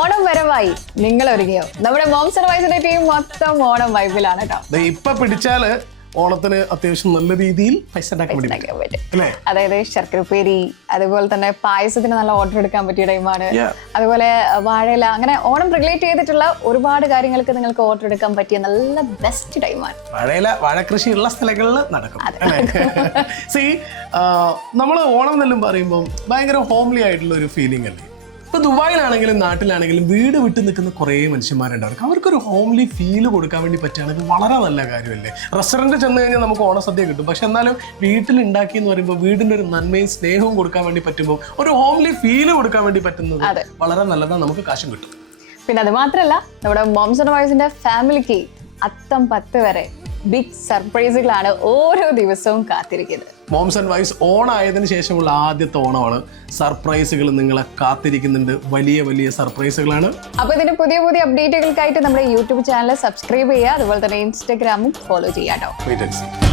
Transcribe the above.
ഓണം വരവായി നിങ്ങൾ ഒരുങ്ങിയോ? നമ്മുടെ മോംസ് ആൻഡ് വൈസിന്റെ ടീം മൊത്തം ഓണം വൈബിലാണ് കേട്ടോ. ഇപ്പൊ പിടിച്ചാല് ഓണത്തിന് അത്യാവശ്യം നല്ല രീതിയിൽ പൈസ ഉണ്ടാക്കാൻ പറ്റും. അതായത് ശർക്കരപ്പേരി, അതുപോലെ തന്നെ പായസത്തിന് നല്ല ഓർഡർ എടുക്കാൻ പറ്റിയ ടൈമാണ്. അതുപോലെ വാഴയില, അങ്ങനെ ഓണം റിലേറ്റ് ചെയ്തിട്ടുള്ള ഒരുപാട് കാര്യങ്ങൾക്ക് നിങ്ങൾക്ക് ഓർഡർ എടുക്കാൻ പറ്റിയ നല്ല ബെസ്റ്റ് ടൈമാണ്. വാഴകൃഷി ഉള്ള സ്ഥലങ്ങളിൽ നടക്കും. നമ്മൾ ഓണം എന്നെല്ലാം പറയുമ്പോൾ ഭയങ്കര ഹോംലി ആയിട്ടുള്ള ഒരു ഫീലിംഗ് അല്ലേ. ഇപ്പൊ ദുബായിലാണെങ്കിലും നാട്ടിലാണെങ്കിലും വീട് വിട്ട് നിൽക്കുന്ന കുറേ മനുഷ്യന്മാരുണ്ടാവും. അവർക്കൊരു ഹോംലി ഫീല് കൊടുക്കാൻ വേണ്ടി പറ്റുകയാണെങ്കിൽ വളരെ നല്ല കാര്യമല്ലേ. റെസ്റ്റോറൻറ്റ് ചെന്ന് കഴിഞ്ഞാൽ നമുക്ക് ഓണസദ്യ കിട്ടും, പക്ഷെ എന്നാലും വീട്ടിൽ ഉണ്ടാക്കി എന്ന് പറയുമ്പോൾ വീടിൻ്റെ ഒരു നന്മയും സ്നേഹവും കൊടുക്കാൻ വേണ്ടി പറ്റുമ്പോൾ ഒരു ഹോംലി ഫീല് കൊടുക്കാൻ വേണ്ടി പറ്റുന്നത് വളരെ നല്ലതാണ്, നമുക്ക് കാശും കിട്ടും. പിന്നെ അത് മാത്രമല്ല, നമ്മുടെ മോംസ് ആൻഡ് വൈസിന്റെ ഫാമിലിക്ക് അത്തം 10 വരെ ബിഗ് സർപ്രൈസുകളാണ് ഓരോ ദിവസവും കാത്തിരിക്കുന്നത്. മോംസ് ആൻഡ് വൈസ് ഓണായതിനു ശേഷമുള്ള ആദ്യത്തെ ഓണമാണ്. സർപ്രൈസുകൾ നിങ്ങളെ കാത്തിരിക്കുന്നുണ്ട്, വലിയ വലിയ സർപ്രൈസുകളാണ്. അപ്പോൾ ഇതിന്റെ പുതിയ പുതിയ അപ്ഡേറ്റുകൾക്കായിട്ട് നമ്മുടെ യൂട്യൂബ് ചാനൽ സബ്സ്ക്രൈബ് ചെയ്യുക, അതുപോലെ തന്നെ ഇൻസ്റ്റാഗ്രാമും ഫോളോ ചെയ്യാം കേട്ടോ.